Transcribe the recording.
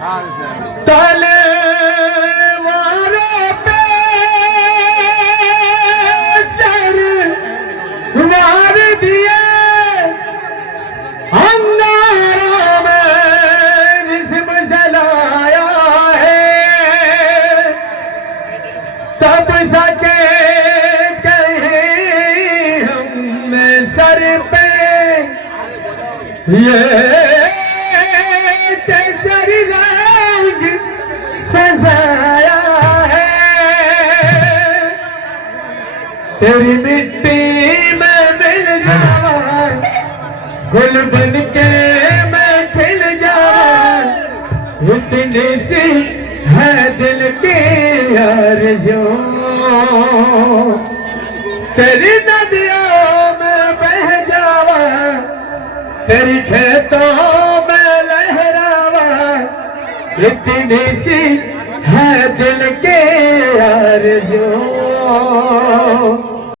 तलवारों पे सर वार दिए अंगारों में जिस्म जलाया है तब सके कहीं हमने सर पे ये केसरी रंग सजाया है तेरी मिट्टी में मिल जावा गुल बन के मैं खिल जावा इतनी सी है दिल की आरज़ू तेरी नदियों में बह जावा तेरी खेतों में लहरावा इतनी सी है दिल के आरज़ू